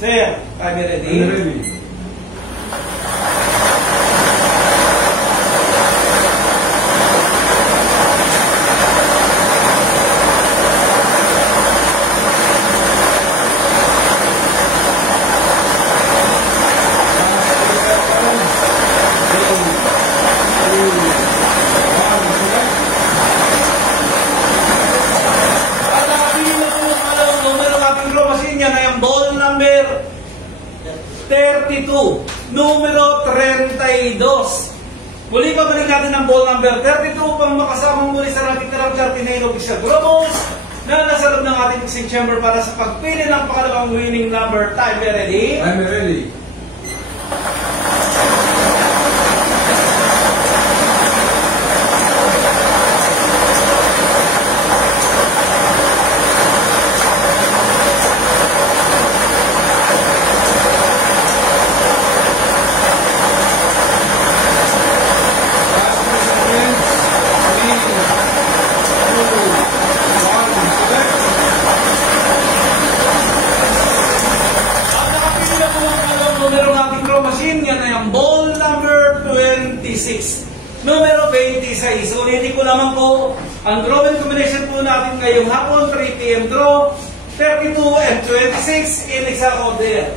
Sir, are you ready? I'm ready. Ball number 32, numero 32. Muli pabalik natin ang ball number 32 upang makasamang muli sa ating tarang Jardineiro Official Gromos na nasa loob ng ating mixing chamber para sa pagpili ng pangalawang winning number. Time, ready? I'm ready. Machine, yan ay ang ball number 26. Numero 26. Ulitin ko naman po, ang drawing combination po natin ngayong hapon, 3 p.m. draw, 32 and 26 in exact order.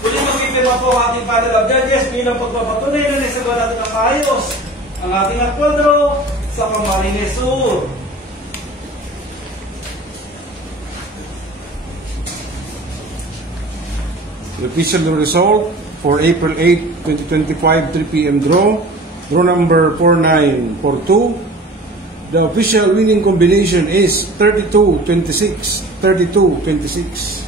Ulit magpipirma po ang ating panel of judges bilang pagpapatunay na naisagawa natin ang maayos ang ating actual draw sa Camarines Sur. The official result for April 8, 2025, 3 p.m. draw number 4942. The official winning combination is 32-26, 32-26.